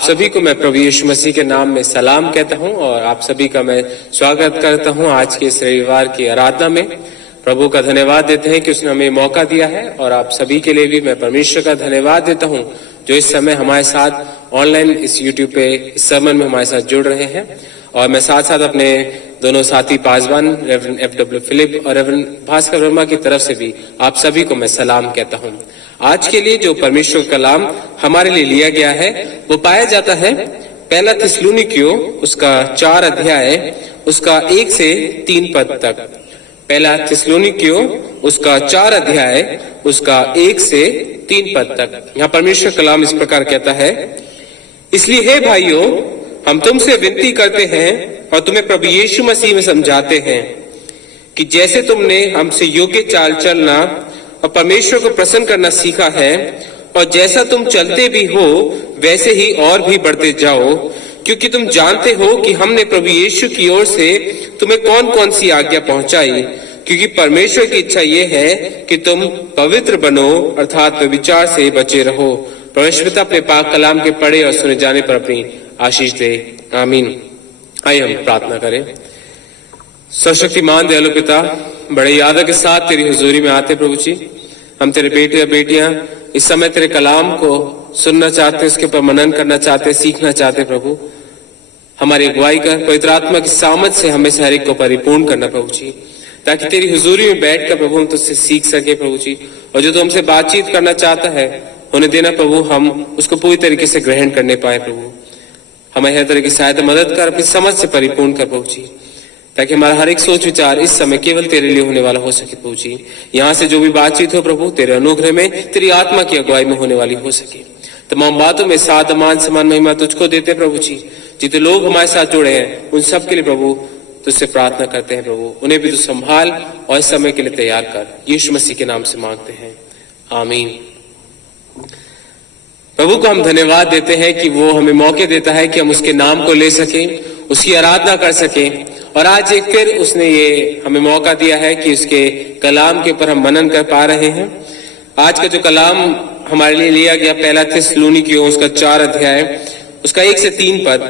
आप सभी को मैं प्रभु यीशु मसीह के नाम में सलाम कहता हूं और आप सभी का मैं स्वागत करता हूं आज के इस रविवार की आराधना में। प्रभु का धन्यवाद देते हैं कि उसने हमें मौका दिया है और आप सभी के लिए भी मैं परमेश्वर का धन्यवाद देता हूं जो इस समय हमारे साथ ऑनलाइन इस यूट्यूब पे इस sermon में हमारे साथ जुड़ रहे हैं। और मैं साथ साथ अपने दोनों साथी पासवान रेवरेंड F.W. फिलिप और रेवरेंड भास्कर वर्मा की तरफ से भी आप सभी को मैं सलाम कहता हूं। आज के लिए जो परमेश्वर का कलाम हमारे लिए लिया गया है वो पाया जाता है पहला थिस्सलुनीकियों उसका 4 अध्याय उसका 1 से 3 पद तक। पहला थिस्सलुनीकियों उसका 4 अध्याय उसका 1 से 3 पद तक। यहाँ परमेश्वर कलाम इस प्रकार कहता है, इसलिए हे भाइयों हम तुमसे विनती करते हैं और तुम्हें प्रभु यीशु मसीह में समझाते हैं कि जैसे तुमने हमसे योग्य चाल चलना और परमेश्वर को प्रसन्न करना सीखा है और जैसा तुम चलते भी हो वैसे ही और भी बढ़ते जाओ, क्योंकि तुम जानते हो कि हमने प्रभु यीशु की ओर से तुम्हें कौन कौन सी आज्ञा पहुंचाई। क्योंकि परमेश्वर की इच्छा ये है कि तुम पवित्र बनो अर्थात व्यभिचार से बचे रहो। परमेश्वर पिता अपने पाक कलाम के पढ़े और सुने जाने पर अपनी आशीष दे, आमीन। आइए हम प्रार्थना करें। सर्वशक्तिमान दयालु पिता, बड़े यादों के साथ तेरी हुजूरी में आते प्रभु जी। हम तेरे बेटे और बेटियां इस समय तेरे कलाम को सुनना चाहते, उसके ऊपर मनन करना चाहते, सीखना चाहते प्रभु। हमारी अगुवाई कर, पवित्र आत्मा की सामर्थ से हमें हर एक को परिपूर्ण करना प्रभु जी, ताकि तेरी हुजूरी में बैठकर प्रभु हम तुझसे सीख सके प्रभु जी। और जो तू हमसे बातचीत करना चाहता है उन्हें देना प्रभु, हम उसको पूरी तरीके से ग्रहण करने पाए प्रभु। हमें हर तरह की सहायता मदद कर, अपनी समझ से परिपूर्ण कर प्रभु जी, ताकि हमारा हर एक सोच विचार इस समय केवल तेरे लिए होने वाला हो सके प्रभु जी। यहाँ से जो भी बातचीत हो प्रभु तेरे अनुग्रह में, तेरी आत्मा की अगुवाई में होने वाली हो सके। तमाम बातों में साथ मान समान महिमा तुझको देते प्रभु जी। जितने लोग हमारे साथ जुड़े हैं उन सब के लिए प्रभु तुझसे प्रार्थना करते हैं प्रभु, उन्हें भी तू संभाल और इस समय के लिए तैयार कर। यीशु मसीह के नाम से मांगते हैं, आमीन। प्रभु को हम धन्यवाद देते हैं कि वो हमें मौके देता है कि हम उसके नाम को ले सकें, उसकी आराधना कर सकें। और आज एक फिर उसने ये हमें मौका दिया है कि उसके कलाम के ऊपर हम मनन कर पा रहे हैं। आज का जो कलाम हमारे लिए लिया गया पहला थिस्सलुनीकियों उसका 4 अध्याय उसका 1 से 3 पद,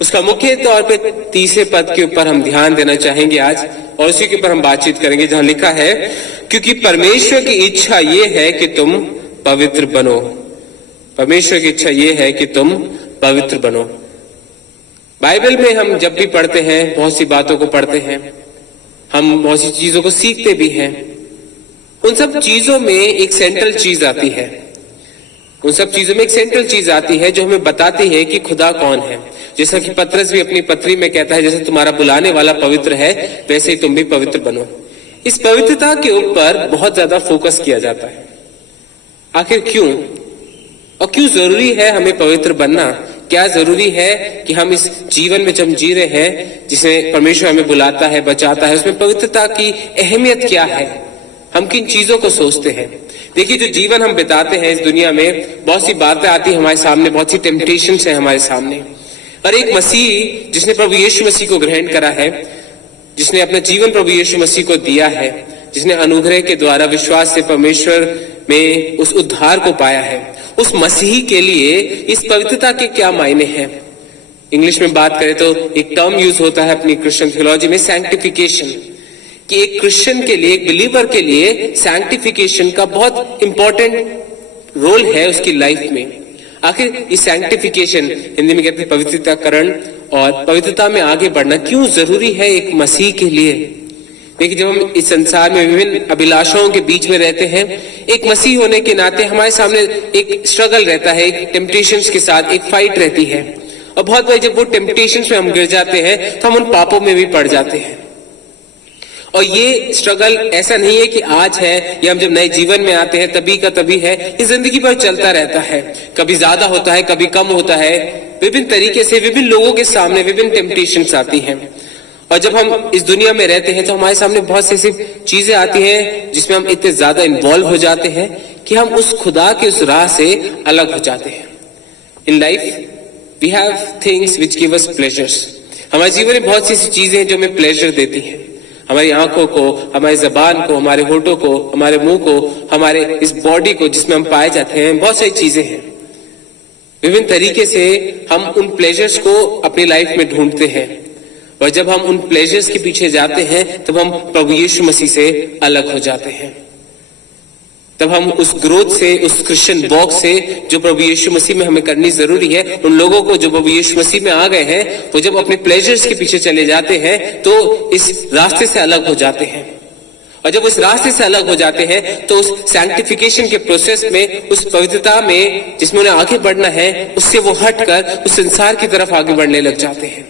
उसका मुख्य तौर पे तीसरे पद के ऊपर हम ध्यान देना चाहेंगे आज, और उसी के ऊपर हम बातचीत करेंगे, जहां लिखा है, क्योंकि परमेश्वर की इच्छा ये है कि तुम पवित्र बनो। परमेश्वर की इच्छा ये है कि तुम पवित्र बनो। बाइबल में हम जब भी पढ़ते हैं बहुत सी बातों को पढ़ते हैं, हम बहुत सी चीजों को सीखते भी हैं। उन सब चीजों में एक सेंट्रल चीज आती है, उन सब चीजों में एक सेंट्रल चीज आती है जो हमें बताती है कि खुदा कौन है। जैसा कि पतरस भी अपनी पत्री में कहता है, जैसे तुम्हारा बुलाने वाला पवित्र है वैसे ही तुम भी पवित्र बनो। इस पवित्रता के ऊपर बहुत ज्यादा फोकस किया जाता है। आखिर क्यों और क्यों जरूरी है हमें पवित्र बनना? क्या जरूरी है कि हम इस जीवन में जब हम जी रहे हैं जिसमें परमेश्वर हमें बुलाता है, बचाता है, उसमें पवित्रता की अहमियत क्या है? हम किन चीजों को सोचते हैं? देखिए, जो जीवन हम बिताते हैं इस दुनिया में, बहुत सी बातें आती है हमारे सामने, बहुत सी टेम्पटेशंस है हमारे सामने। और एक मसीह जिसने प्रभु यीशु मसीह को ग्रहण करा है, जिसने अपना जीवन प्रभु यीशु मसीह को दिया है, जिसने अनुग्रह के द्वारा विश्वास से परमेश्वर में उस उद्धार को पाया है, उस मसीह के लिए इस पवित्रता के क्या मायने हैं? इंग्लिश में बात करें तो एक टर्म यूज होता है अपनी क्रिश्चियन थियोलॉजी में, सैंक्टिफिकेशन, कि एक क्रिश्चियन के लिए, एक बिलीवर के लिए सैंक्टिफिकेशन का बहुत इंपॉर्टेंट रोल है उसकी लाइफ में। आखिर इस सैंक्टिफिकेशन, हिंदी में कहते हैं पवित्रताकरण, और पवित्रता में आगे बढ़ना क्यों जरूरी है एक मसीह के लिए? देखिए, जब हम इस संसार में विभिन्न अभिलाषाओं के बीच में रहते हैं, एक मसीह होने के नाते हमारे सामने एक स्ट्रगल रहता है, एक टेम्पटेशंस के साथ एक फाइट रहती है। और बहुत बार जब वो टेम्पटेशंस में हम गिर जाते हैं तो हम उन पापों में भी पड़ जाते हैं। और ये स्ट्रगल ऐसा नहीं है कि आज है या हम जब नए जीवन में आते हैं तभी का तभी है, ये जिंदगी भर चलता रहता है। कभी ज्यादा होता है, कभी कम होता है, विभिन्न तरीके से विभिन्न लोगों के सामने विभिन्न टेम्पटेशंस आती हैं। और जब हम इस दुनिया में रहते हैं तो हमारे सामने बहुत सी ऐसी चीजें आती हैं जिसमें हम इतने ज्यादा इन्वॉल्व हो जाते हैं कि हम उस खुदा के उस राह से अलग हो जाते हैं। In life we have things which give us pleasures. हमारे जीवन में बहुत सी ऐसी चीजें हैं जो हमें प्लेजर देती हैं, हमारी आंखों को, हमारी जबान को, हमारे होठों को, हमारे मुंह को, हमारे इस बॉडी को जिसमें हम पाए जाते हैं। बहुत सारी चीजें हैं विभिन्न तरीके से हम उन प्लेजर्स को अपनी लाइफ में ढूंढते हैं, और जब हम उन प्लेजर्स के पीछे जाते हैं तब हम प्रभु यीशु मसीह से अलग हो जाते हैं। तब हम उस ग्रोथ से, उस क्रिश्चियन वॉक से जो प्रभु यीशु मसीह में हमें करनी जरूरी है, उन लोगों को जो प्रभु यीशु मसीह में आ गए हैं, वो जब अपने प्लेजर्स के पीछे चले जाते हैं तो इस रास्ते से अलग हो जाते हैं। और जब उस रास्ते से अलग हो जाते हैं तो उस सैंक्टिफिकेशन के प्रोसेस में, उस पवित्रता में जिसमें उन्हें आगे बढ़ना है, उससे वो हटकर उस संसार की तरफ आगे बढ़ने लग जाते हैं।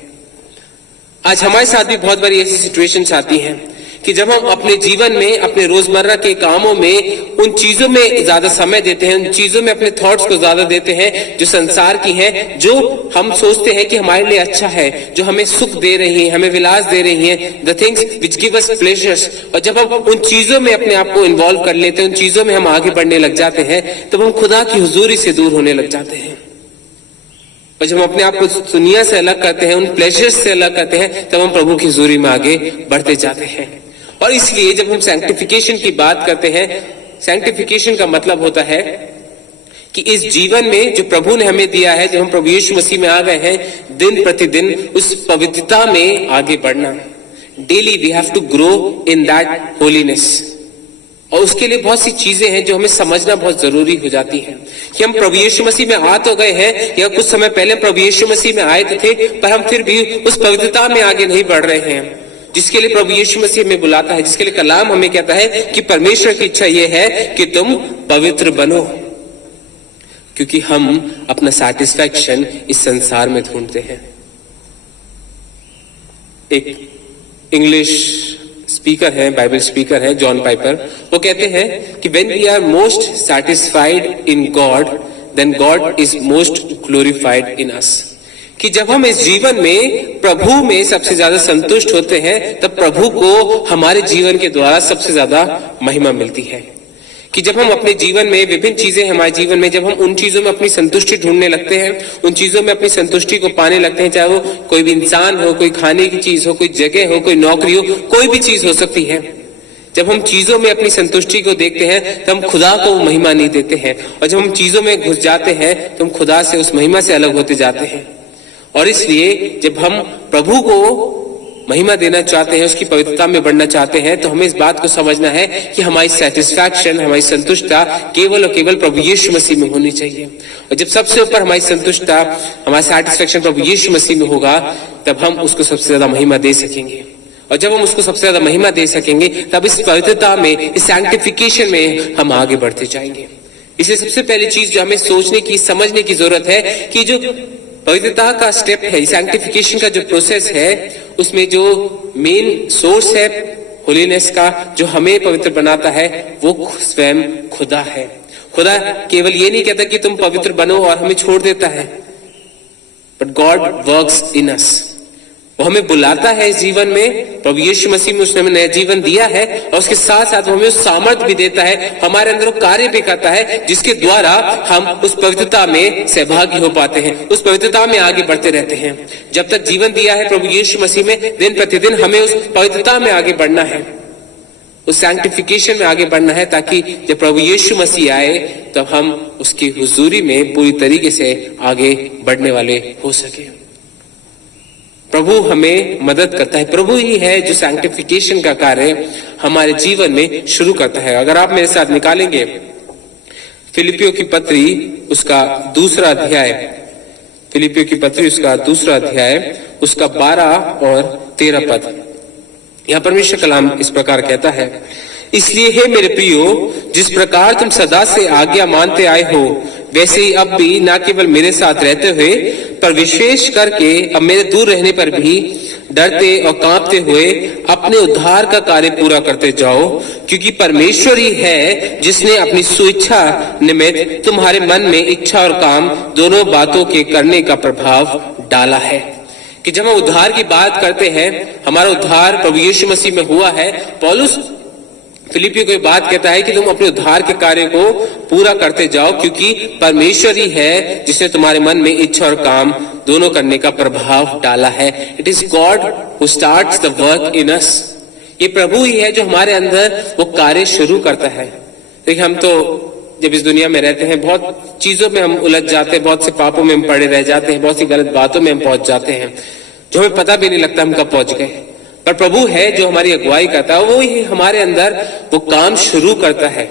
आज हमारे साथ भी बहुत बारी ऐसी सिचुएशंस आती हैं कि जब हम अपने जीवन में, अपने रोजमर्रा के कामों में उन चीजों में ज्यादा समय देते हैं, उन चीजों में अपने थॉट्स को ज्यादा देते हैं जो संसार की हैं, जो हम सोचते हैं कि हमारे लिए अच्छा है, जो हमें सुख दे रही है, हमें विलास दे रही है, the things which give us pleasures, और जब हम उन चीजों में अपने आप को इन्वॉल्व कर लेते हैं, उन चीजों में हम आगे बढ़ने लग जाते हैं, तब हम खुदा की हुजूरी से दूर होने लग जाते हैं। और जब हम अपने आप को दुनिया से अलग करते हैं, उन प्लेजर्स से अलग करते हैं, तब हम प्रभु की हुजूरी में आगे बढ़ते जाते हैं। और इसलिए जब हम सैंक्टिफिकेशन की बात करते हैं, सैंक्टिफिकेशन का मतलब होता है कि इस जीवन में जो प्रभु ने हमें दिया है, जब हम प्रभु यीशु मसीह में आ गए हैं, दिन प्रतिदिन उस पवित्रता में आगे बढ़ना। Daily we have to grow in that holiness. और उसके लिए बहुत सी चीजें हैं जो हमें समझना बहुत जरूरी हो जाती हैं कि हम प्रभु यीशु मसीह में आ तो गए हैं, या कुछ समय पहले प्रभु यीशु मसीह में आए थे, पर हम फिर भी उस पवित्रता में आगे नहीं बढ़ रहे हैं जिसके लिए प्रभु यीशु मसीह हमें बुलाता है, जिसके लिए कलाम हमें कहता है कि परमेश्वर की इच्छा यह है कि तुम पवित्र बनो, क्योंकि हम अपना सैटिस्फैक्शन इस संसार में ढूंढते हैं। एक इंग्लिश स्पीकर है, बाइबल स्पीकर है, जॉन पाइपर, वो कहते हैं कि when we are most satisfied in God, then God is most glorified in us. कि जब हम इस जीवन में प्रभु में सबसे ज्यादा संतुष्ट होते हैं, तब प्रभु को हमारे जीवन के द्वारा सबसे ज्यादा महिमा मिलती है। कि जब हम अपने जीवन में विभिन्न चीजें, हमारे जीवन में जब हम उन चीजों में अपनी संतुष्टि ढूंढने लगते हैं, उन चीजों में अपनी संतुष्टि को पाने लगते हैं, चाहे वो कोई भी इंसान हो, कोई खाने की चीज हो, कोई जगह हो, कोई नौकरी हो, कोई भी चीज हो सकती है। जब हम चीजों में अपनी संतुष्टि को देखते हैं तो हम खुदा को महिमा नहीं देते हैं, और जब हम चीजों में घुस जाते हैं तो हम खुदा से, उस महिमा से अलग होते जाते हैं। और इसलिए जब हम प्रभु को महिमा देना चाहते हैं, उसकी पवित्रता में बढ़ना चाहते हैं, तो हमें इस बात को समझना है कि हमारी सेटिस्फैक्शन, हमारी संतुष्टता केवल और केवल प्रभु यीशु मसीह में होनी चाहिए। और जब सबसे ऊपर हमारी संतुष्टता, हमारा सेटिस्फैक्शन प्रभु यीशु मसीह में होगा, तब हम उसको सबसे ज्यादा महिमा दे सकेंगे। और जब हम उसको सबसे ज्यादा महिमा दे सकेंगे, तब इस पवित्रता में, इस सैंक्टिफिकेशन में हम आगे बढ़ते जाएंगे। इसलिए सबसे पहली चीज जो हमें सोचने की, समझने की जरूरत है कि जो पवित्रता का स्टेप है, सैंक्टिफिकेशन का जो प्रोसेस है, उसमें जो मेन सोर्स है होलीनेस का, जो हमें पवित्र बनाता है, वो स्वयं खुदा है। खुदा केवल ये नहीं कहता कि तुम पवित्र बनो और हमें छोड़ देता है, बट गॉड वर्क्स इन अस। वो हमें बुलाता है इस जीवन में, प्रभु यीशु मसीह में उसने हमें नया जीवन दिया है, और उसके साथ साथ वो हमें उस सामर्थ्य भी देता है, हमारे अंदर वो कार्य भी करता है, जिसके द्वारा हम उस पवित्रता में सहभागी हो पाते हैं, उस पवित्रता में आगे बढ़ते रहते हैं। जब तक जीवन दिया है प्रभु यीशु मसीह में, दिन प्रतिदिन हमें उस पवित्रता में आगे बढ़ना है, उस सैंक्टिफिकेशन में आगे बढ़ना है, ताकि जब प्रभु यीशु मसीह आए तब हम उसकी हुजूरी में पूरी तरीके से आगे बढ़ने वाले हो सके। प्रभु हमें मदद करता है, प्रभु ही है जो सैंक्टिफिकेशन का कार्य हमारे जीवन में शुरू करता है। अगर आप मेरे साथ निकालेंगे फिलिपियों की पत्री उसका दूसरा अध्याय, फिलिपियों की पत्री उसका दूसरा अध्याय, उसका 12 और 13 पद, यहां परमेश्वर कलाम इस प्रकार कहता है, इसलिए हे मेरे प्रियो, जिस प्रकार तुम सदा से आज्ञा मानते आए हो, वैसे ही अब भी न केवल मेरे साथ रहते हुए, पर विशेष करके अब मेरे दूर रहने पर भी डरते और कांपते हुए अपने उद्धार का कार्य पूरा करते जाओ, क्योंकि परमेश्वर ही है जिसने अपनी स्वेच्छा निमित्त तुम्हारे मन में इच्छा और काम दोनों बातों के करने का प्रभाव डाला है। कि जब हम उद्धार की बात करते हैं, हमारा उद्धार प्रभु यीशु मसीह में हुआ है। पौलुस फिलिपियों को बात कहता है कि तुम अपने उद्धार के कार्य को पूरा करते जाओ, क्योंकि परमेश्वर ही है जिसने तुम्हारे मन में इच्छा और काम दोनों करने का प्रभाव डाला है। It is God who starts the work in us. ये प्रभु ही है जो हमारे अंदर वो कार्य शुरू करता है। देखिए, हम तो जब इस दुनिया में रहते हैं बहुत चीजों में हम उलझ जाते हैं, बहुत से पापों में हम पड़े रह जाते हैं, बहुत सी गलत बातों में हम पहुंच जाते हैं जो हमें पता भी नहीं लगता हम कब पहुंच गए। पर प्रभु है जो हमारी अगुवाई करता है, वो ही हमारे अंदर वो काम शुरू करता है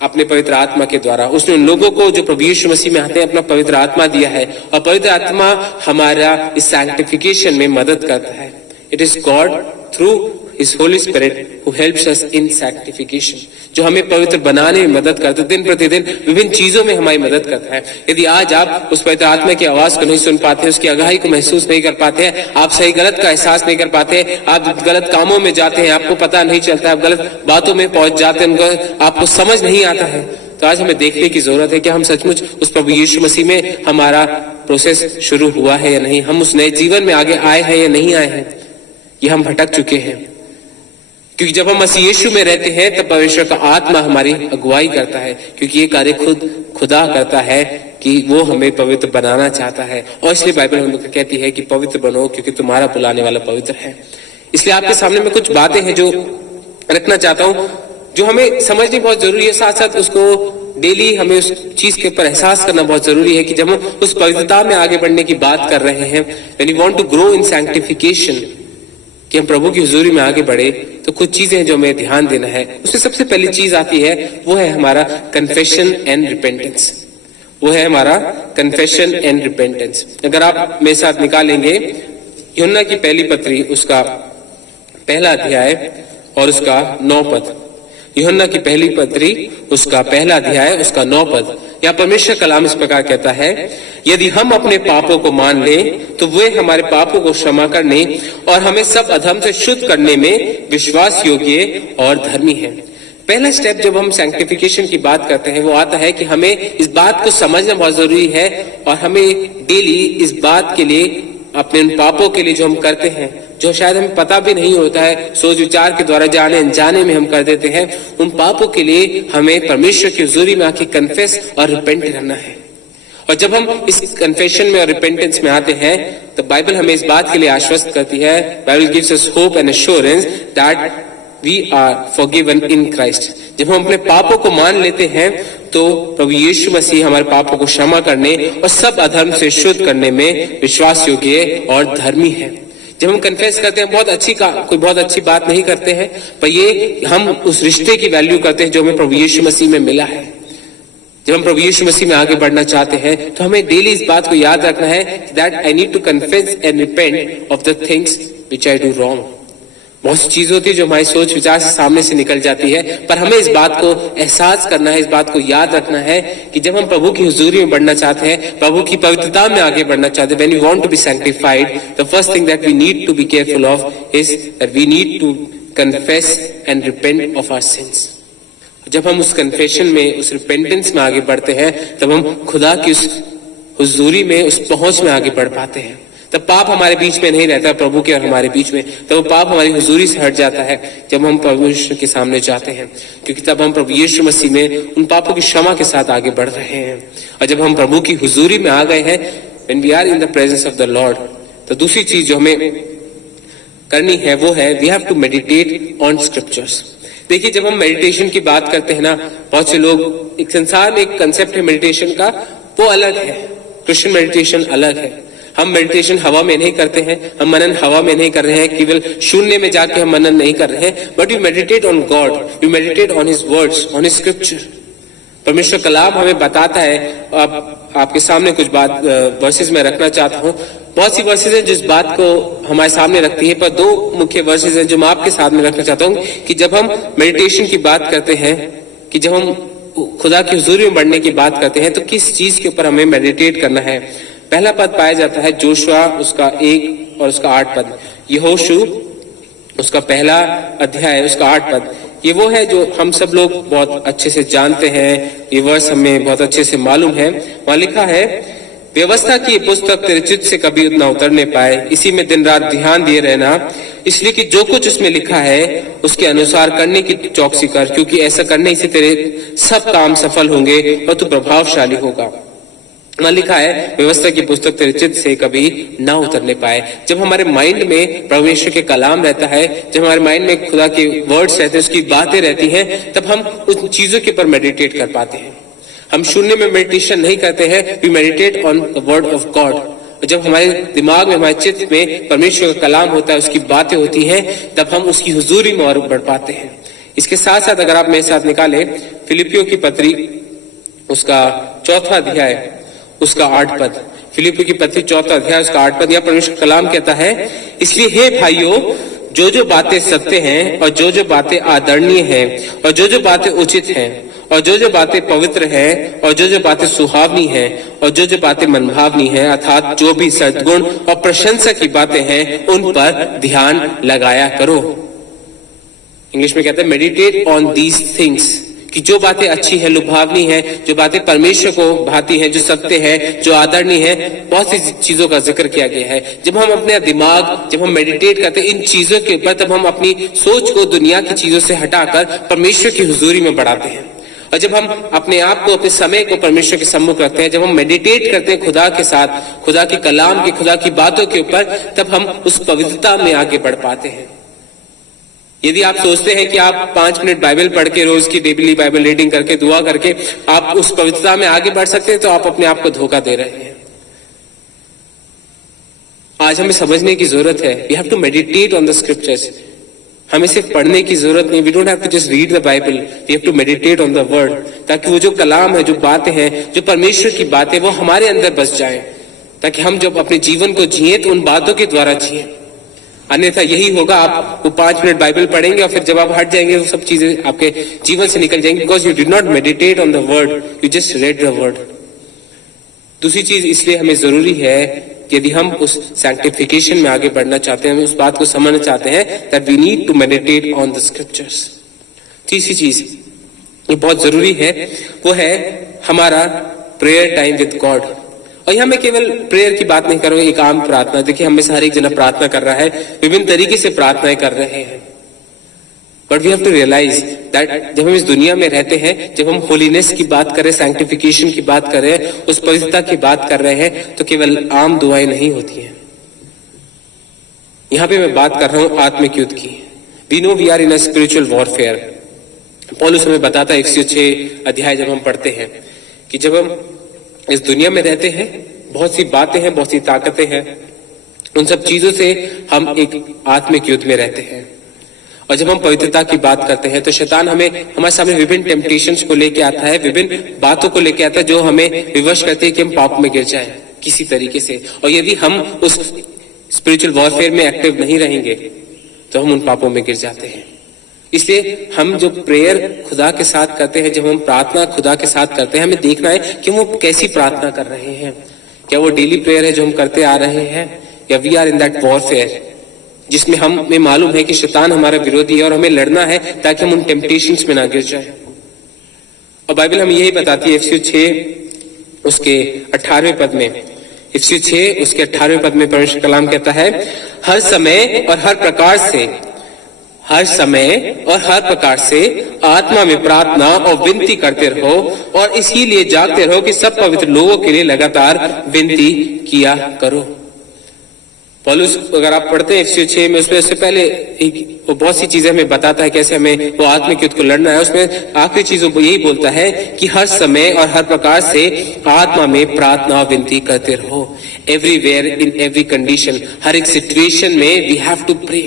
अपने पवित्र आत्मा के द्वारा। उसने उन लोगों को जो प्रभु यीशु मसीह में आते हैं अपना पवित्र आत्मा दिया है, और पवित्र आत्मा हमारा इस सैंक्टिफिकेशन में मदद करता है। It is God through His Holy Spirit who helps us in sanctification, जो हमें पवित्र बनाने में मदद करता है, दिन प्रतिदिन विभिन्न चीजों में हमारी मदद करता है। यदि आज आप उस पवित्र आत्मा की आवाज को नहीं सुन पाते, उसकी अगुवाई को महसूस नहीं कर पाते हैं, आप सही गलत का एहसास नहीं कर पाते, आप गलत कामों में जाते हैं, आपको पता नहीं चलता, आप गलत बातों में पहुंच जाते हैं, आपको समझ नहीं आता है, तो आज हमें देखने की जरूरत है कि हम सचमुच उस प्रभु यीशु मसीह में हमारा प्रोसेस शुरू हुआ है या नहीं, हम उस नए जीवन में आगे आए हैं या नहीं आए हैं, ये हम भटक चुके हैं। क्योंकि जब हम मसीह यीशु में रहते हैं तब परमेश्वर का आत्मा हमारी अगुवाई करता है, क्योंकि ये कार्य खुदा करता है कि वो हमें पवित्र बनाना चाहता है। और इसलिए बाइबल हमें कहती है कि पवित्र बनो क्योंकि तुम्हारा बुलाने वाला पवित्र है। इसलिए आपके सामने में कुछ बातें हैं जो रखना चाहता हूं, जो हमें समझनी बहुत जरूरी है, साथ साथ उसको डेली हमें उस चीज के ऊपर एहसास करना बहुत जरूरी है कि जब हम उस पवित्रता में आगे बढ़ने की बात कर रहे हैं, when you want to grow in sanctification, कि हम प्रभु की हुजूरी में आगे बढ़े, तो कुछ चीजें हैं जो हमें ध्यान देना है। उसमें सबसे पहली चीज आती है, वो है हमारा कन्फेशन एंड रिपेंटेंस। वो है हमारा कन्फेशन एंड रिपेंटेंस। अगर आप मेरे साथ निकालेंगे यूहन्ना की पहली पत्री, उसका पहला अध्याय और उसका 9 पद। यूहन्ना की पहली पत्री, उसका पहला अध्याय, उसका 9 पद। या परमेश्वर कलाम इस प्रकार कहता है, यदि हम अपने पापों को मान लें तो वे हमारे पापों को क्षमा करने और हमें सब अधर्म से शुद्ध करने में विश्वास योग्य और धर्मी है। पहला स्टेप जब हम सैंक्टिफिकेशन की बात करते हैं वो आता है कि हमें इस बात को समझना बहुत जरूरी है, और हमें डेली इस बात के लिए, अपने उन पापों के लिए जो हम करते हैं, जो शायद हमें पता भी नहीं होता है, सोच विचार के द्वारा जाने अनजाने में हम कर देते हैं, उन पापों के लिए हमें परमेश्वर की हुजूरी में आके कन्फेस और रिपेंट करना है। और जब हम इस कन्फेशन में और रिपेंटेंस में आते हैं तो बाइबल हमें इस बात के लिए आश्वस्त करती है, Bible gives us hope and assurance that we are forgiven in Christ. जब हम अपने पापों को मान लेते हैं तो प्रभु यीशु मसीह हमारे पापों को क्षमा करने और सब अधर्म से शुद्ध करने में विश्वास योग्य और धर्मी है। जब हम कन्फेस करते हैं, कोई बहुत अच्छी बात नहीं करते हैं, पर ये हम उस रिश्ते की वैल्यू करते हैं जो हमें प्रभु यीशु मसीह में मिला है। जब हम प्रभु यीशु मसीह में आगे बढ़ना चाहते हैं तो हमें डेली इस बात को याद रखना है that I need to confess and repent of the things which I do wrong. बहुत सी चीज होती है जो हमारी सोच विचार से सामने से निकल जाती है, पर हमें इस बात को एहसास करना है, इस बात को याद रखना है कि जब हम प्रभु की हुजूरी में बढ़ना चाहते हैं, प्रभु की पवित्रता में आगे बढ़ना चाहते हैं, when we want to be sanctified, the first thing that we need to be careful of is that we need to confess and repent of our sins. जब हम उस कन्फेशन में, उस रिपेंटेंस में आगे बढ़ते हैं, तब हम खुदा की उस हुजूरी में, उस पहुंच में आगे बढ़ पाते हैं। तब पाप हमारे बीच में नहीं रहता प्रभु के और हमारे बीच में, तब वो पाप हमारी हुजूरी से हट जाता है जब हम प्रभु यीशु के सामने जाते हैं, क्योंकि तब हम प्रभु यीशु मसीह में उन पापों की क्षमा के साथ आगे बढ़ रहे हैं। और जब हम प्रभु की हुजूरी में आ गए हैं, when we are in the presence of the Lord, तो दूसरी चीज जो हमें करनी है वो है we have to meditate on scriptures. देखिए, जब हम मेडिटेशन की बात करते हैं ना, बहुत से लोग, एक संसार में एक कंसेप्ट है मेडिटेशन का, वो अलग है, क्रिश्चियन मेडिटेशन अलग है। हम मेडिटेशन हवा में नहीं करते हैं, हम मनन हवा में नहीं कर रहे हैं, केवल शून्य में जाके हम मनन नहीं कर रहे हैं, but you meditate on God, you meditate on his words, on his scripture. परमेश्वर कलाम हमें बताता है। आपके सामने कुछ बात वर्सेस में रखना चाहता हूँ। बहुत सी वर्सेस हैं जिस बात को हमारे सामने रखती है, पर 2 मुख्य वर्सेस हैं जो मैं आपके साथ में रखना चाहता हूँ कि जब हम मेडिटेशन की बात करते हैं, कि जब हम खुदा की हुजूरी में बढ़ने की बात करते हैं, तो किस चीज के ऊपर हमें मेडिटेट करना है। पहला पद पाया जाता है जोशुआ उसका 1 और उसका 8 पद, यहोशू उसका पहला अध्याय उसका 8 पद। ये वो है जो हम सब लोग बहुत अच्छे से जानते हैं, ये वर्ष हमें बहुत अच्छे से मालूम है। वहां लिखा है, व्यवस्था की पुस्तक तेरे चित्त से कभी उतना उतर नहीं पाए, इसी में दिन रात ध्यान दिए रहना, इसलिए कि जो कुछ उसमें लिखा है उसके अनुसार करने की चौकसी कर, क्योंकि ऐसा करने से तेरे सब काम सफल होंगे और तू प्रभावशाली होगा। वहां लिखा है, व्यवस्था की पुस्तक तेरे चित्त से कभी ना उतरने पाए। जब हमारे माइंड में परमेश्वर के कलाम रहता है, जब हमारे माइंड में खुदा के वर्ड्स रहते हैं, उसकी बातें रहती हैं, तब हम उन चीजों के ऊपर मेडिटेट कर पाते हैं। हम शून्य में मेडिटेशन नहीं करते हैं, we meditate on the word of God. जब हमारे दिमाग में, हमारे चित्त में परमेश्वर का कलाम होता है, उसकी बातें होती हैं, तब हम उसकी हुजूरी में और बढ़ पाते हैं। इसके साथ साथ अगर आप मेरे साथ निकालें फिलिपियों की पत्री, उसका 4वां अध्याय, उसका 8 पद, फिलिपियों की पत्री 4वां अध्याय उसका 8 पद, या परमेश्वर कलाम कहता है, इसलिए हे भाइयों, जो जो बातें सत्य हैं और जो जो बातें आदरणीय हैं और जो जो बातें उचित हैं और जो जो बातें पवित्र हैं और जो जो बातें सुहावनी हैं और जो जो बातें मनभावनी हैं, अर्थात जो भी सद्गुण और प्रशंसा की बातें हैं, उन पर ध्यान लगाया करो। इंग्लिश में कहते हैं मेडिटेट ऑन दीज थिंग्स, कि जो बातें अच्छी है, लुभावनी है, जो बातें परमेश्वर को भाती है, जो सत्य है, जो आदरणीय है, बहुत सी चीजों का जिक्र किया गया है। जब हम अपने दिमाग, जब हम मेडिटेट करते हैं इन चीजों के ऊपर, तब हम अपनी सोच को दुनिया की चीजों से हटाकर परमेश्वर की हुजूरी में बढ़ाते हैं। और जब हम अपने आप को, अपने समय को परमेश्वर के सम्मुख रखते हैं, जब हम मेडिटेट करते हैं खुदा के साथ, खुदा के कलाम की, खुदा की बातों के ऊपर, तब हम उस पवित्रता में आगे बढ़ पाते हैं। यदि आप सोचते हैं कि आप 5 मिनट बाइबल पढ़ के, रोज की डेली बाइबल रीडिंग करके, दुआ करके आप उस पवित्रता में आगे बढ़ सकते हैं, तो आप अपने आप को धोखा दे रहे हैं। आज हमें समझने की जरूरत है, we have to meditate on the scriptures. हमें सिर्फ पढ़ने की जरूरत नहीं, we don't have to just read the Bible, we have to meditate on the word, ताकि वो जो कलाम है, जो बातें हैं, जो परमेश्वर की बातें, वो हमारे अंदर बस जाए, ताकि हम जब अपने जीवन को जिए तो उन बातों के द्वारा जिए। अन्यथा यही होगा, आप वो 5 मिनट बाइबल पढ़ेंगे और फिर जब आप हट जाएंगे वो सब चीजें आपके जीवन से निकल जाएंगी, because you did not meditate on the word, you just read the word. दूसरी चीज इसलिए हमें जरूरी है, यदि हम उस सैंक्टिफिकेशन में आगे बढ़ना चाहते हैं, हम उस बात को समझना चाहते हैं, that we need to meditate on the scriptures. तीसरी चीज ये बहुत जरूरी है, वो है हमारा प्रेयर टाइम विद गॉड। और यहां मैं केवल प्रेयर की बात नहीं कर रहा हूं, एक आम प्रार्थना। देखिए, हम में से हर एक जना प्रार्थना कर रहा है, विभिन्न तरीके से प्रार्थनाएं कर रहे हैं, but we have to realize that जब हम इस दुनिया में रहते हैं, जब हम होलीनेस की बात करें, सैंक्टिफिकेशन की बात करें, उस पवित्रता की बात कर रहे हैं, तो केवल आम दुआएं नहीं होती हैं। यहां पे मैं बात कर रहा हूं आत्मिक युद्ध की। We know we are in a spiritual warfare. पौलुस हमें बताता है 106 अध्याय जब हम पढ़ते हैं, कि जब हम इस दुनिया में रहते हैं, बहुत सी बातें हैं, बहुत सी ताकतें हैं, उन सब चीजों से हम एक आत्मिक युद्ध में रहते हैं। और जब हम पवित्रता की बात करते हैं, तो शैतान हमें, हमारे सामने विभिन्न टेम्पटेशंस को लेके आता है, विभिन्न बातों को लेके आता है, जो हमें विवश करती है कि हम पाप में गिर जाएं किसी तरीके से। और यदि हम उस स्पिरिचुअल वॉरफेयर में एक्टिव नहीं रहेंगे, तो हम उन पापों में गिर जाते हैं। इसलिए हम जो प्रेयर खुदा के साथ करते हैं, जब हम प्रार्थना खुदा के साथ करते हैं, हमें देखना है कि वो कैसी प्रार्थना कर रहे हैं। क्या वो डेली प्रेयर है जो हम करते आ रहे हैं, या we are in that warfare जिसमें हमें मालूम है कि शैतान हमारा विरोधी है और हमें लड़ना है ताकि हम उन टेम्पटेशंस में ना गिर जाए। और बाइबल हमें यही बताती है, इफिसियों 6 उसके 18वें पद में, इफिसियों 6 उसके 18वें पद में परमेश्वर कलाम कहता है, हर समय और हर प्रकार से, हर समय और हर प्रकार से आत्मा में प्रार्थना और विनती करते रहो, और इसीलिए जागते रहो कि सब पवित्र लोगों के लिए लगातार विनती किया करो। पौलुस अगर आप पढ़ते हैं इफिसियों 6 में, उसमें उससे पहले वो बहुत सी चीजें हमें बताता है कैसे हमें वो आत्मिक युद्ध को लड़ना है। उसमें आखिरी चीजों को यही बोलता है कि हर समय और हर प्रकार से आत्मा में प्रार्थना और विनती करते रहो। एवरीवेयर, इन एवरी कंडीशन, हर एक सिचुएशन में वी हैव टू प्रे।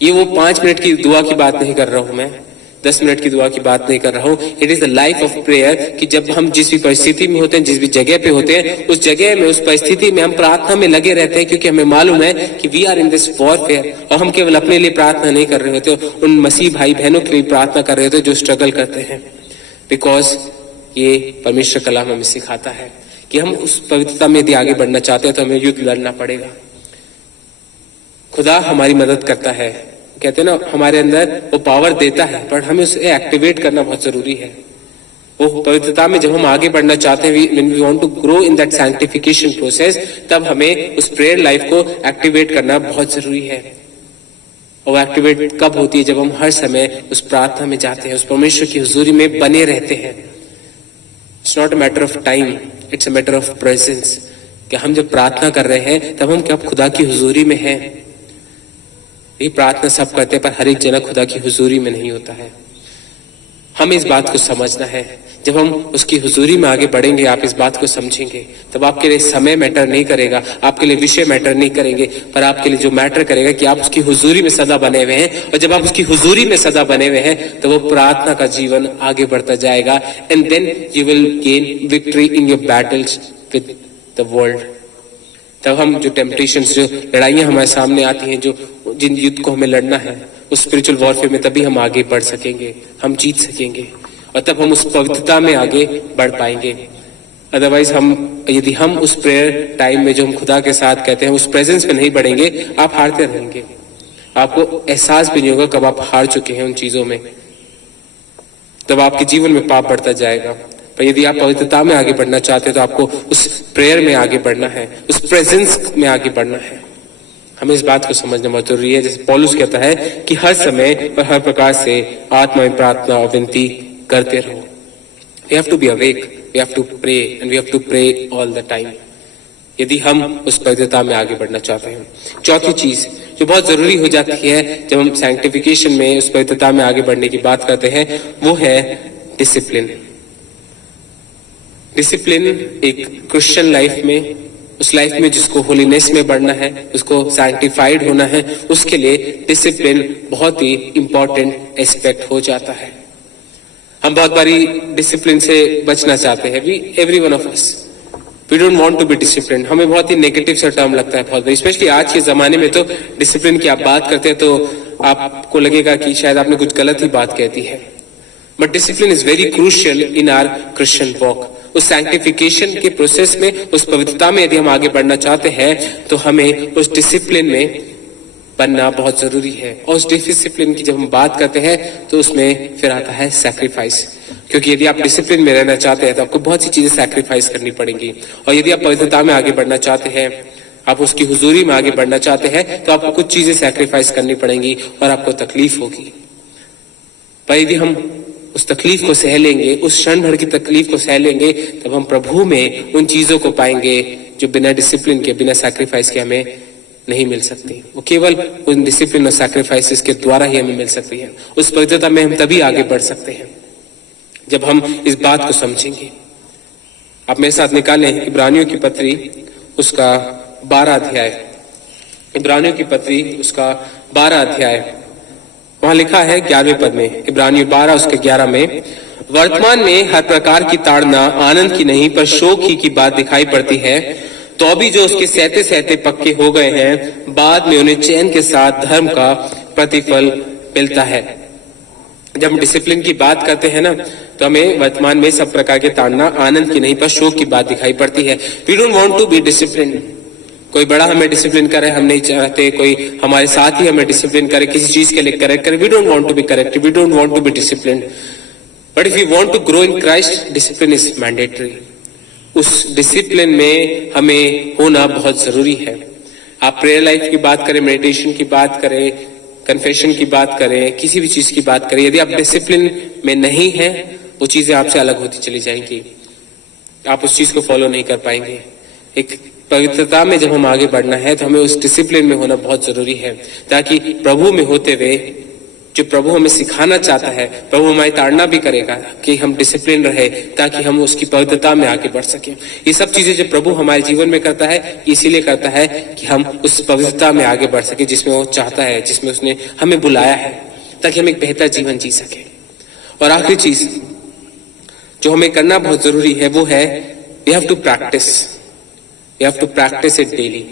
ये वो 5 मिनट की दुआ की बात नहीं कर रहा हूं मैं, 10 मिनट की दुआ की बात नहीं कर रहा हूं। It is the life of prayer, कि जब हम जिस भी परिस्थिति में होते हैं, जिस भी जगह पे होते हैं, उस जगह में, उस परिस्थिति में हम प्रार्थना में लगे रहते हैं, क्योंकि हमें मालूम है कि we are in this warfare. और हम केवल अपने लिए प्रार्थना नहीं कर रहे होते, उन मसीह भाई बहनों के लिए प्रार्थना कर रहे होते जो स्ट्रगल करते हैं। बिकॉज ये परमेश्वर कलाम हमें सिखाता है कि हम उस पवित्रता में यदि आगे बढ़ना चाहते हैं, तो हमें युद्ध लड़ना पड़ेगा। खुदा हमारी मदद करता है, कहते हैं ना, हमारे अंदर वो पावर देता है, पर हमें उसे एक्टिवेट करना बहुत जरूरी है। वो पवित्रता में जब हम आगे बढ़ना चाहते हैं, when we want to grow in that sanctification process, तब हमें उस प्रेयर लाइफ को एक्टिवेट करना बहुत जरूरी है। और एक्टिवेट कब होती है? जब हम हर समय उस प्रार्थना में जाते हैं, उस परमेश्वर की हुजूरी में बने रहते हैं। It's not a matter of time, it's a matter of presence. कि हम जब प्रार्थना कर रहे हैं तब हम क्या खुदा की हुजूरी में हैं। ये प्रार्थना सब करते हैं पर हर एक जना खुदा की हुजूरी में नहीं होता है। हमें इस बात को समझना है। जब हम उसकी हुजूरी में आगे बढ़ेंगे, आप इस बात को समझेंगे, तब आपके लिए समय मैटर नहीं करेगा, आपके लिए विषय मैटर नहीं करेंगे, पर आपके लिए जो मैटर करेगा कि आप उसकी हुजूरी में सदा बने हुए हैं। और जब आप उसकी हुजूरी में सदा बने हुए हैं तो वो प्रार्थना का जीवन आगे बढ़ता जाएगा। And then you will gain victory in your battles with the world. तब हम जो टेम्पटेशंस, जो लड़ाइयां हमारे सामने आती हैं, जो जिन युद्ध को हमें लड़ना है, उस स्पिरिचुअल वॉरफेयर में तभी हम आगे बढ़ सकेंगे, हम जीत सकेंगे और तब हम उस पवित्रता में आगे बढ़ पाएंगे। अदरवाइज यदि हम उस प्रेयर टाइम में जो हम खुदा के साथ कहते हैं उस प्रेजेंस में नहीं बढ़ेंगे, आप हारते रहेंगे। आपको एहसास भी नहीं होगा कब आप हार चुके हैं उन चीजों में। तब आपके जीवन में पाप बढ़ता जाएगा। पर यदि आप पवित्रता में आगे बढ़ना चाहते हैं तो आपको उस प्रेयर में आगे बढ़ना है, उस प्रेजेंस में आगे बढ़ना है। हमें इस बात को समझना बहुत जरूरी है। जैसे पौलुस कहता है कि हर समय और हर प्रकार से आत्मा में प्रार्थना और विनती करते रहो। We have to be awake, we have to pray and we have to pray all the time। यदि हम उस पवित्रता में आगे बढ़ना चाहते हैं। चौथी चीज जो बहुत जरूरी हो जाती है जब हम सैंक्टिफिकेशन में उस पवित्रता में आगे बढ़ने की बात करते हैं, वो है डिसिप्लिन। डिसिप्लिन एक क्रिश्चियन लाइफ में, उस लाइफ में जिसको होलीनेस में बढ़ना है, उसको सैंक्टिफाइड होना है, उसके लिए डिसिप्लिन बहुत ही इंपॉर्टेंट एस्पेक्ट हो जाता है। हम बहुत बारी डिसिप्लिन से बचना चाहते हैं। Every one of us we don't want to be discipline. हमें बहुत ही नेगेटिव सा टर्म लगता है बहुत बार, स्पेशली आज के जमाने में। तो डिसिप्लिन की आप बात करते हैं तो आपको लगेगा कि शायद आपने कुछ गलत ही बात कहती है। But discipline is very crucial in our Christian walk. उस सैंक्टिफिकेशन के प्रोसेस में, उस पवित्रता में यदि हम आगे बढ़ना चाहते हैं तो हमें उस डिसिप्लिन में बनना बहुत जरूरी है। और उस डिसिप्लिन की जब हम बात करते हैं तो उसमें फिर आता है सैक्रिफाइस। क्योंकि यदि आप डिसिप्लिन में रहना चाहते हैं तो आपको बहुत सी चीजें सैक्रिफाइस करनी पड़ेंगी। और यदि आप पवित्रता में आगे बढ़ना चाहते हैं, आप उसकी हुजूरी में आगे बढ़ना चाहते हैं, तो आपको कुछ चीजें सैक्रिफाइस करनी पड़ेंगी और आपको तकलीफ होगी। पर यदि हम उस तकलीफ को सह लेंगे, उस क्षण भर की तकलीफ को सह लेंगे, तब हम प्रभु में उन चीजों को पाएंगे जो बिना डिसिप्लिन के, बिना सैक्रिफाइस के हमें नहीं मिल सकती। वो केवल उन डिसिप्लिन और सैक्रिफाइसेस के द्वारा ही हमें मिल सकती है। उस पवित्रता में हम तभी आगे बढ़ सकते हैं जब हम इस बात को समझेंगे। आप मेरे साथ निकालें इब्रानियों की पत्री उसका 12 अध्याय। इब्रानियों की पत्री उसका 12 अध्याय, वहां लिखा है 11वें पद में, इब्रानियों 12 उसके 11 में, वर्तमान में हर प्रकार की ताड़ना आनंद की नहीं पर शोक ही की बात दिखाई पड़ती है, तो भी जो उसके सहते सहते पक्के हो गए हैं, बाद में उन्हें चैन के साथ धर्म का प्रतिफल मिलता है। जब हम डिसिप्लिन की बात करते हैं ना, तो हमें वर्तमान में सब प्रकार के ताड़ना आनंद की नहीं पर शोक की बात दिखाई पड़ती है। We don't want to be discipline. कोई बड़ा हमें डिसिप्लिन करे हम नहीं चाहते, कोई हमारे साथ ही हमें डिसिप्लिन करे, किसी चीज के लिए करेक्ट करे। We don't want to be correct, we don't want to be discipline. But if you want to grow in Christ, discipline is mandatory. उस डिसिप्लिन में हमें होना बहुत जरूरी है। आप प्रेयर लाइफ की बात करें, मेडिटेशन की बात करें, कन्फेशन की बात करें, किसी भी चीज की बात करें, यदि आप डिसिप्लिन में नहीं हैं, वो चीजें आपसे अलग होती चली जाएंगी। आप उस चीज को फॉलो नहीं कर पाएंगे। एक पवित्रता में जब हम आगे बढ़ना है तो हमें उस डिसिप्लिन में होना बहुत जरूरी है, ताकि प्रभु में होते हुए जो प्रभु हमें सिखाना चाहता है, प्रभु हमारी ताड़ना भी करेगा कि हम डिसिप्लिन रहे, ताकि हम उसकी पवित्रता में आगे बढ़ सकें। ये सब चीजें जो प्रभु हमारे जीवन में करता है, इसीलिए करता है कि हम उस पवित्रता में आगे बढ़ सके जिसमें वो चाहता है, जिसमें उसने हमें बुलाया है, ताकि हम एक बेहतर जीवन जी सके। और आखिरी चीज जो हमें करना बहुत जरूरी है वो है we have to practice. You have to practice it daily।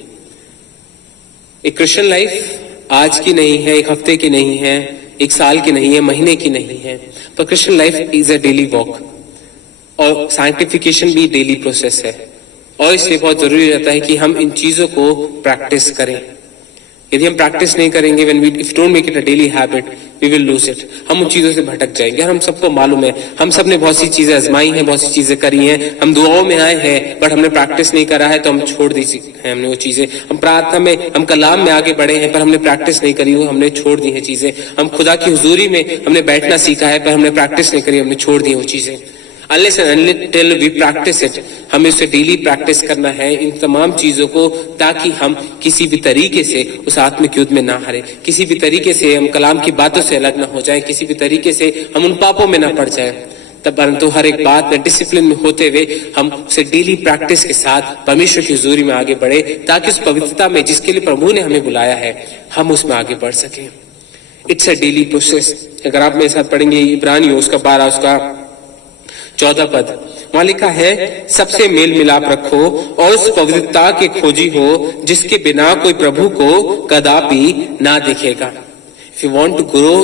एक क्रिश्चियन लाइफ आज की नहीं है, एक हफ्ते की नहीं है, एक साल की नहीं है, महीने की नहीं है, पर Christian life is a daily walk. और साइंटिफिकेशन भी डेली प्रोसेस है। और इसलिए बहुत जरूरी रहता है कि हम इन चीजों को प्रैक्टिस करें। यदि हम प्रैक्टिस नहीं करेंगे, if don't make it a daily habit, we will lose it. हम उन चीजों से भटक जाएंगे। हम सबको मालूम है, हम सब ने बहुत सी चीजें आजमाई हैं, बहुत सी चीजें करी हैं, हम दुआओं में आए हैं, बट हमने प्रैक्टिस नहीं करा है तो हम छोड़ दी है हमने वो चीजें। हम प्रार्थना में, हम कलाम में आगे बढ़े हैं पर हमने प्रैक्टिस नहीं करी, हमने छोड़ दी है चीजें। हम खुदा की हुजूरी में हमने बैठना सीखा है पर हमने प्रैक्टिस नहीं करी, हमने छोड़ दी वो चीजें। Unless and until we practice it, हमें उसे डेली प्रैक्टिस करना है इन तमाम चीजों को, ताकि हम किसी भी तरीके से उस आत्मिक युद्ध में ना हारे, किसी भी तरीके से हम कलाम की बातों से अलग ना हो जाएं, किसी भी तरीके से हम उन पापों में ना पड़ जाएं। तब परंतु हर एक बात में डिसिप्लिन में होते हुए हम उसे डेली प्रैक्टिस के साथ परमेश्वर की हुजूरी में आगे बढ़े, ताकि उस पवित्रता में जिसके लिए प्रभु ने हमें बुलाया है हम उसमें आगे बढ़ सकें। It's a daily process. अगर आप मेरे साथ पढ़ेंगे इब्रानियों उसका 12 उसका 14 पद, वहां लिखा है, सबसे मेल मिलाप रखो और उस पवित्रता के खोजी हो जिसके बिना कोई प्रभु को कदापि ना देखेगा। If you want to grow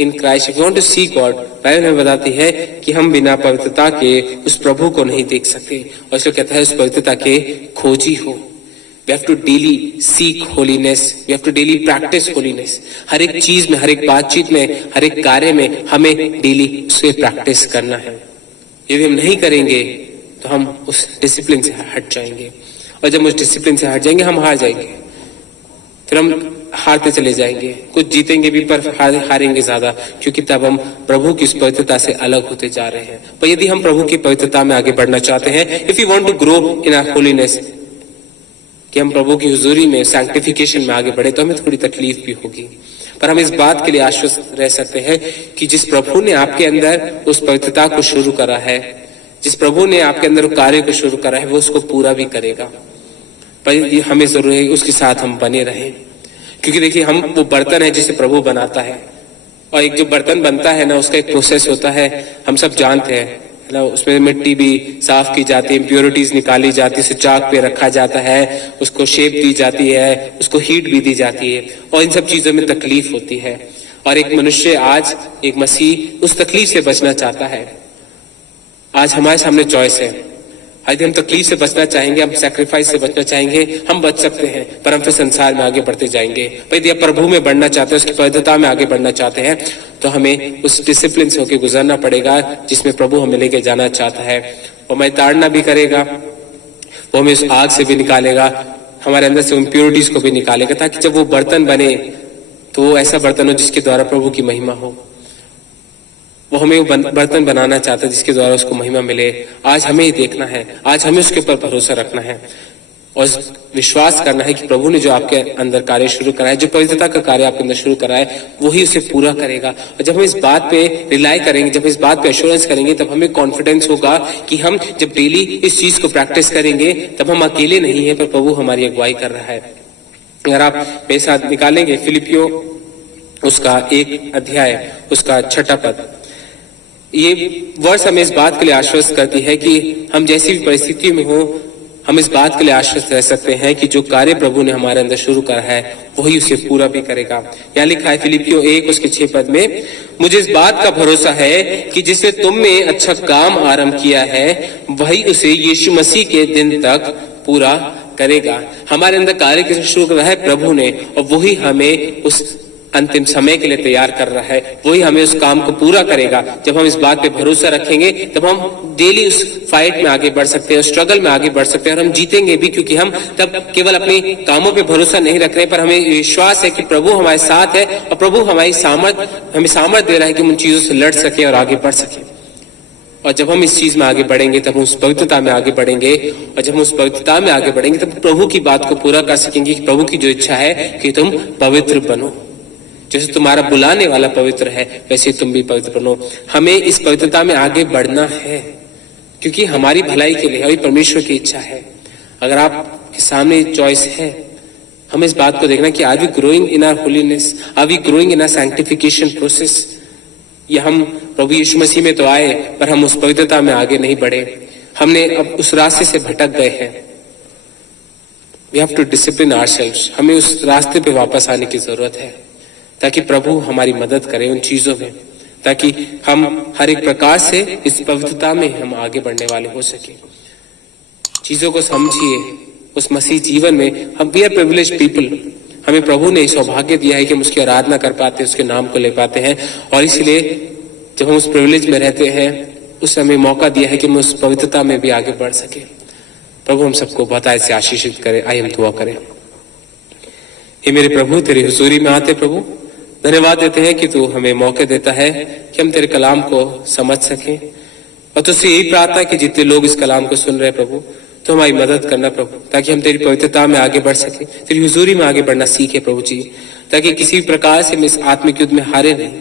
in Christ, if you want to see God, Bible हमें बताती है कि हम बिना पवित्रता के उस प्रभु को नहीं देख सकते, और इसलिए कहता है उस पवित्रता के खोजी हो। We have to daily seek holiness. We have to daily practice holiness. हर एक चीज में, हर एक बातचीत में, हर एक कार्य में हमें डेली उसे प्रैक्टिस करना है। यदि हम नहीं करेंगे तो हम उस डिसिप्लिन से हट जाएंगे, और जब उस डिसिप्लिन से हट जाएंगे हम हार जाएंगे, फिर हम हारते चले जाएंगे, कुछ जीतेंगे भी पर हारेंगे ज्यादा, क्योंकि तब हम प्रभु की उस पवित्रता से अलग होते जा रहे हैं। पर यदि हम प्रभु की पवित्रता में आगे बढ़ना चाहते हैं, if you want to grow in our holiness, कि हम प्रभु की हुजूरी में सैंक्टिफिकेशन में आगे बढ़े, तो हमें थोड़ी तकलीफ भी होगी, पर हम इस बात के लिए आश्वस्त रह सकते हैं कि जिस प्रभु ने आपके अंदर उस पवित्रता को शुरू करा है, जिस प्रभु ने आपके अंदर कार्य को शुरू करा है, वो उसको पूरा भी करेगा। पर ये हमें जरूरी है उसके साथ हम बने रहें, क्योंकि देखिए हम वो बर्तन है जिसे प्रभु बनाता है, और एक जो बर्तन बनता है ना उसका एक प्रोसेस होता है, हम सब जानते हैं ना, उसमें मिट्टी भी साफ की जाती है, इम्प्योरिटीज निकाली जाती है, उसे चाक पे रखा जाता है, उसको शेप दी जाती है, उसको हीट भी दी जाती है, और इन सब चीजों में तकलीफ होती है। और एक मनुष्य आज, एक मसीह उस तकलीफ से बचना चाहता है। आज हमारे सामने चॉइस है, यदि हम तकलीफ से बचना चाहेंगे, हम सैक्रिफाइस से बचना चाहेंगे, हम बच सकते हैं, पर हम फिर संसार में आगे बढ़ते जाएंगे। पर यदि आप प्रभु में बढ़ना चाहते हैं, उसकी पवित्रता में आगे बढ़ना चाहते हैं, तो हमें उस डिसिप्लिन से होकर गुजरना पड़ेगा जिसमें प्रभु हमें लेके जाना चाहता है। वो हमें ताड़ना भी करेगा, वो हमें उस आग से भी निकालेगा, हमारे अंदर से इम्प्योरिटीज को भी निकालेगा, ताकि जब वो बर्तन बने तो वो ऐसा बर्तन हो जिसके द्वारा प्रभु की महिमा हो। वो हमें बर्तन बनाना चाहता है जिसके द्वारा उसको महिमा मिले। आज हमें ही देखना है, आज हमें उसके ऊपर भरोसा रखना है और विश्वास करना है कि प्रभु ने जो आपके अंदर कार्य शुरू करा है, जो पवित्रता का कार्य आपके अंदर शुरू करा है, वही उसे पूरा करेगा। और जब हम इस बात पे रिलाई करेंगे, जब इस बात पे एश्योरेंस करेंगे, तब हमें कॉन्फिडेंस होगा कि हम जब डेली इस चीज को प्रैक्टिस करेंगे, तब हम अकेले नहीं है, पर प्रभु हमारी अगुवाई कर रहा है। अगर आप मेरे साथ निकालेंगे फिलिपियों उसका 1 अध्याय उसका 6 पद, ये वर्ष हमें इस बात के लिए आश्वस्त करती है कि हम जैसी भी परिस्थिति में हो, हम इस बात के लिए आश्वस्त रह सकते हैं कि जो कार्य प्रभु ने हमारे अंदर शुरू करा है वही उसे पूरा भी करेगा। यहाँ लिखा है फिलिपियों 1 उसके 6 पद में, मुझे इस बात का भरोसा है कि जिसने तुम में अच्छा काम आरंभ किया है वही उसे यीशु मसीह के दिन तक पूरा करेगा। हमारे अंदर कार्य शुरू करा है प्रभु ने, और वही हमें उस अंतिम समय के लिए तैयार कर रहा है, वही हमें उस काम को पूरा करेगा। जब हम इस बात पे भरोसा रखेंगे, तब हम डेली उस फाइट में आगे बढ़ सकते हैं, स्ट्रगल में आगे बढ़ सकते हैं, और हम जीतेंगे भी, क्योंकि हम तब केवल अपने कामों पे भरोसा नहीं रख रहे, पर हमें विश्वास है कि प्रभु हमारे साथ है, और प्रभु हमें सामर्थ दे रहा है कि हम उन चीजों से लड़ सके और आगे बढ़ सके। और जब हम इस चीज में आगे बढ़ेंगे, तब हम उस पवित्रता में आगे बढ़ेंगे, और जब हम उस पवित्रता में आगे बढ़ेंगे, तब प्रभु की बात को पूरा कर सकेंगे कि प्रभु की जो इच्छा है कि तुम पवित्र बनो, जैसे तुम्हारा बुलाने वाला पवित्र है वैसे तुम भी पवित्र बनो। हमें इस पवित्रता में आगे बढ़ना है, क्योंकि हमारी भलाई के लिए, हमारी परमेश्वर की इच्छा है। अगर आपके सामने चॉइस है, हमें इस बात को देखना कि are we growing in our holiness, are we growing in our sanctification process. ये हम प्रभु यीशु मसीह में तो आए, पर हम उस पवित्रता में आगे नहीं बढ़े, हमने अब उस रास्ते से भटक गए हैं। We have to discipline ourselves, हमें उस रास्ते पे वापस आने की जरूरत है, ताकि प्रभु हमारी मदद करे उन चीजों में, ताकि हम हर एक प्रकार से इस पवित्रता में हम आगे बढ़ने वाले हो सके। चीजों को समझिए, उस मसीह जीवन में हम वी आर प्रिविलेज्ड पीपल, हमें प्रभु ने सौभाग्य दिया है कि हम उसकी आराधना कर पाते हैं, उसके नाम को ले पाते हैं, और इसलिए जब हम उस प्रिविलेज में रहते हैं, उस हमें मौका दिया है कि हम उस पवित्रता में भी आगे बढ़ सके। प्रभु हम सबको बहुत ऐसे आशीषित करे। आइए हम दुआ करें। हे मेरे प्रभु, तेरी हुजूरी में आते प्रभु धन्यवाद देते हैं कि तू हमें मौके देता है कि हम तेरे कलाम को समझ सकें, और तुझसे यही प्रार्थना है कि जितने लोग इस कलाम को सुन रहे हैं प्रभु, तो हमारी मदद करना प्रभु, ताकि हम तेरी पवित्रता में आगे बढ़ सके, तेरी हुजूरी में आगे बढ़ना सीखे प्रभु जी, ताकि किसी भी प्रकार से हम इस आत्मिक युद्ध में हारे नहीं,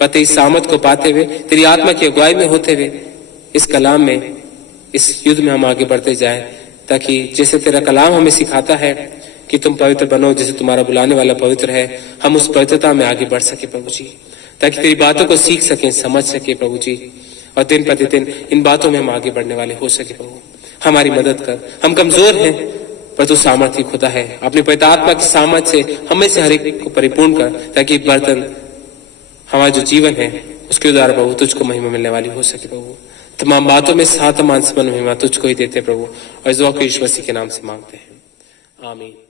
पर तेरी सामर्थ को पाते हुए, तेरी आत्मा की अगुवाई में होते हुए इस कलाम में, इस युद्ध में हम आगे बढ़ते जाएं, ताकि जैसे तेरा कलाम हमें सिखाता है कि तुम पवित्र बनो, जैसे तुम्हारा बुलाने वाला पवित्र है, हम उस पवित्रता में आगे बढ़ सके प्रभु जी, ताकि तेरी बातों को सीख सके, समझ सके प्रभु जी, और दिन प्रतिदिन इन बातों में हम आगे बढ़ने वाले हो सके प्रभु। हमारी मदद कर, हम कमजोर हैं पर तू सामर्थ्य खुदा है, अपनी पवित्र आत्मा की सामर्थ से हमें से हर एक को परिपूर्ण कर, ताकि बर्तन हमारा जो जीवन है उसके द्वारा प्रभु तुझको महिमा मिलने वाली हो सके प्रभु। तमाम बातों में सात मान महिमा तुझको ही देते प्रभु, और इस दुआ को यीशु मसीह के नाम से मांगते हैं, आमीन।